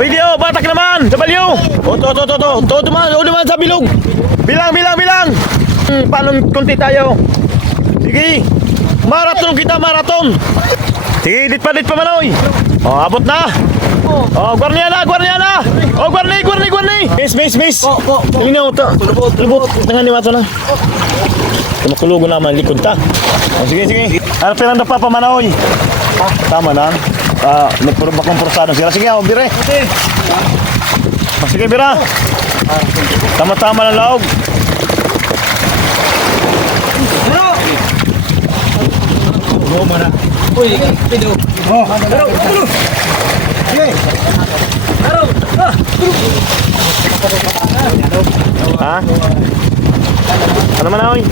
Pwede oh, batak naman. Sa balyo. To duman sa bilog. Bilang. Paano konti tayo? Sige. Marathon kita, marathon. Sige, dit pa manoy. Oh, abot na. Oh, guardia na. Oh, guarni. Miss. Tingnan mo to. Lubot. Tangan ni Mato na. Tumakulugo naman, likod ta. Oh, sige. Harapin ang pa manoy. Tama na. Nagpuro bakong pursado. Sige, bire. Sige, bira. Tama-tama ng laog. Oh, mana. Uy, pido. Oh, daro. Sige. Daro. Ha? Ano man, oy?